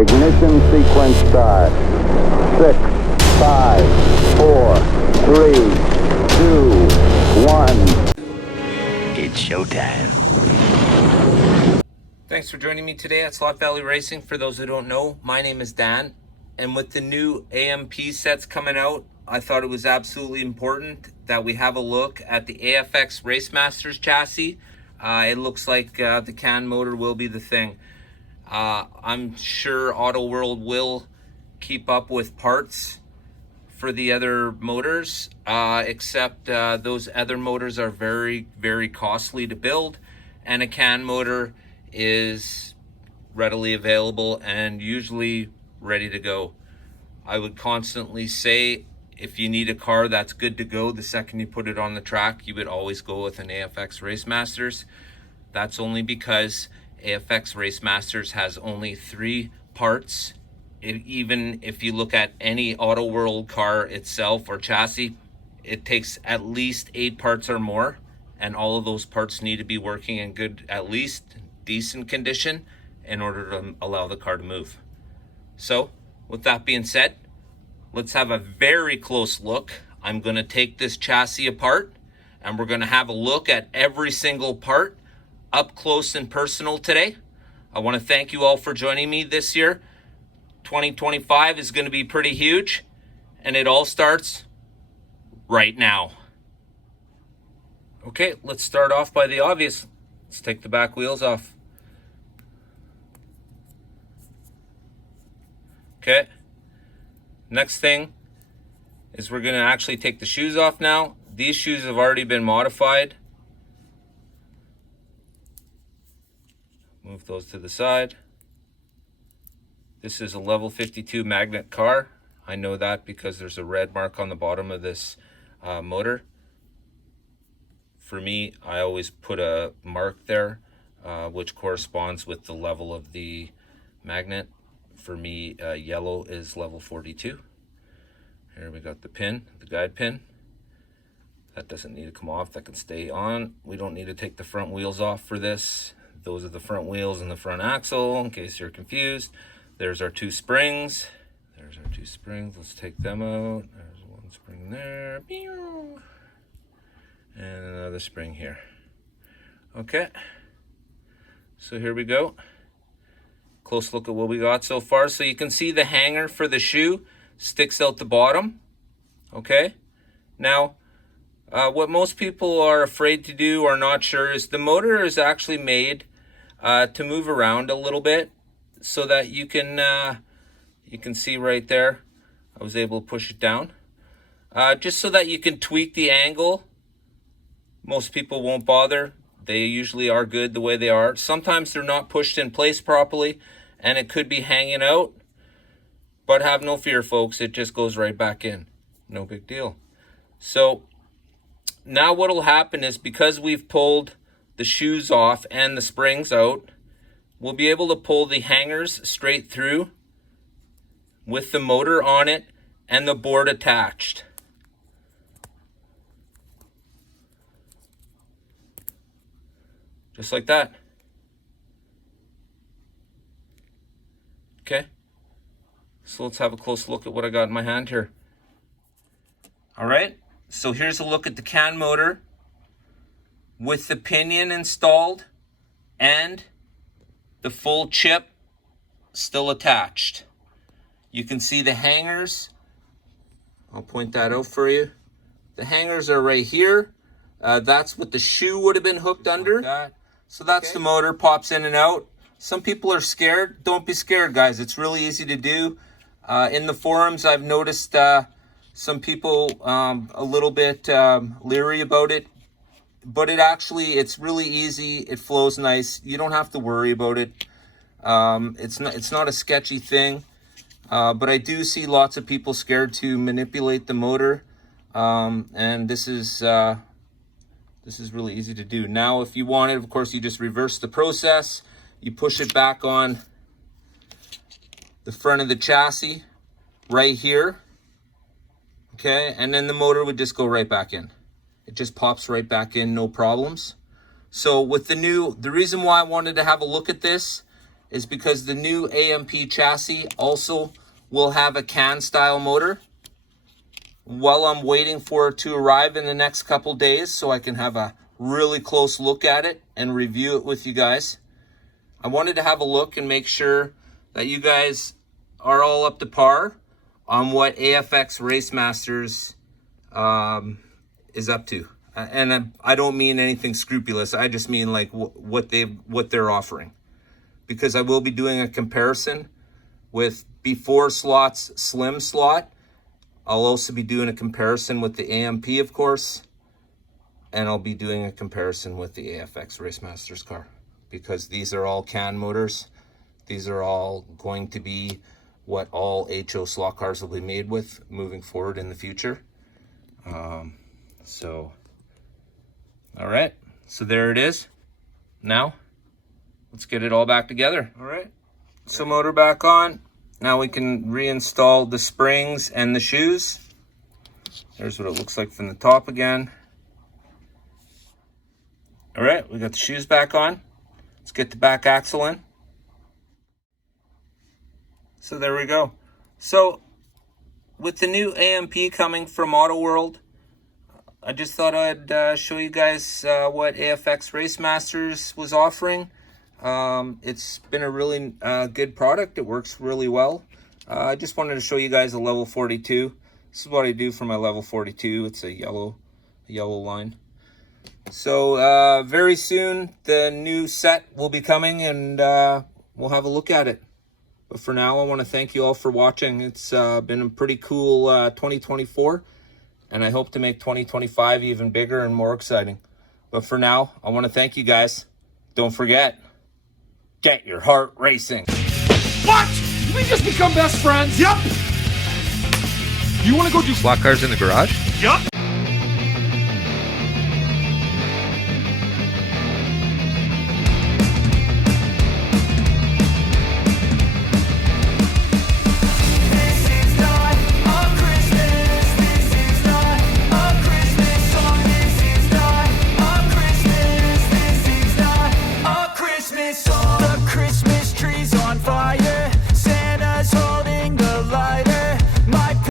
Ignition sequence start. 6, 5, 4, 3, 2, 1. It's showtime. Thanks for joining me today at Slot Valley Racing. For those who don't know, my name is Dan, and with the new AMP sets coming out, I thought it was absolutely important that we have a look at the AFX Racemasters Chassis. It looks like the CAN motor will be the thing. I'm sure Auto World will keep up with parts for the other motors, except those other motors are very, very costly to build, and a CAN motor is readily available and usually ready to go. I would constantly say if you need a car that's good to go the second you put it on the track, you would always go with an AFX Racemasters. That's only because AFX Racemasters has only 3 parts. Even if you look at any Auto World car itself or chassis, it takes at least 8 parts or more, and all of those parts need to be working in good, at least decent condition in order to allow the car to move. So with that being said, let's have a very close look. I'm going to take this chassis apart and we're going to have a look at every single part up close and personal today. I want to thank you all for joining me this year. 2025 is going to be pretty huge, and it all starts right now. Okay, let's start off by the obvious. Let's take the back wheels off. Okay, next thing is we're going to actually take the shoes off now. These shoes have already been modified. Move those to the side. This is a level 52 magnet car. I know that because there's a red mark on the bottom of this motor. For me, I always put a mark there, which corresponds with the level of the magnet. For me, yellow is level 42. Here we got the pin, the guide pin. That doesn't need to come off, that can stay on. We don't need to take the front wheels off for this. Those are the front wheels and the front axle, in case you're confused. There's our 2 springs. There's our 2 springs. Let's take them out. There's 1 spring there. And another spring here. Okay. So here we go. Close look at what we got so far. So you can see the hanger for the shoe sticks out the bottom. Okay. Now, what most people are afraid to do or not sure is the motor is actually made to move around a little bit so that you can see right there. I was able to push it down just so that you can tweak the angle. Most people won't bother. They usually are good the way they are. Sometimes they're not pushed in place properly and it could be hanging out, but have no fear, folks. It just goes right back in. No big deal. So now what will happen is, because we've pulled the shoes off and the springs out, we'll be able to pull the hangers straight through with the motor on it and the board attached. Just like that. Okay. So let's have a close look at what I got in my hand here. All right. So here's a look at the CAN motor with the pinion installed and the full chip still attached. You can see the hangers. I'll point that out for you. The hangers are right here. That's what the shoe would have been hooked under. So that's the motor, pops in and out. Some people are scared. Don't be scared, guys. It's really easy to do. In the forums, I've noticed some people a little bit leery about it, but it's really easy. It flows nice. You don't have to worry about it. It's not a sketchy thing, but I do see lots of people scared to manipulate the motor, and this is really easy to do. Now, if you want it, of course, you just reverse the process. You push it back on the front of the chassis right here, okay, and then the motor would just go right back in. It just pops right back in, no problems. So with the reason why I wanted to have a look at this is because the new AMP chassis also will have a can style motor. While I'm waiting for it to arrive in the next couple days so I can have a really close look at it and review it with you guys, I wanted to have a look and make sure that you guys are all up to par on what AFX Racemasters is up to. And I don't mean anything scrupulous. I just mean like what they're offering, because I will be doing a comparison with before slot's slim slot. I'll also be doing a comparison with the AMP, of course, and I'll be doing a comparison with the AFX Racemasters car, because these are all can motors. These are all going to be what all HO slot cars will be made with moving forward in the future. All right, so there it is. Now, let's get it all back together. All right, so motor back on. Now we can reinstall the springs and the shoes. There's what it looks like from the top again. All right, we got the shoes back on. Let's get the back axle in. So there we go. So with the new AMP coming from Auto World, I just thought I'd show you guys what AFX Racemasters was offering. It's been a really good product. It works really well. I just wanted to show you guys a level 42. This is what I do for my level 42. It's a yellow line. So very soon the new set will be coming, and we'll have a look at it. But for now, I want to thank you all for watching. It's been a pretty cool 2024, and I hope to make 2025 even bigger and more exciting. But for now, I want to thank you guys. Don't forget, get your heart racing. What? Did we just become best friends? Yup. You want to go do Slot cars in the garage? Yup.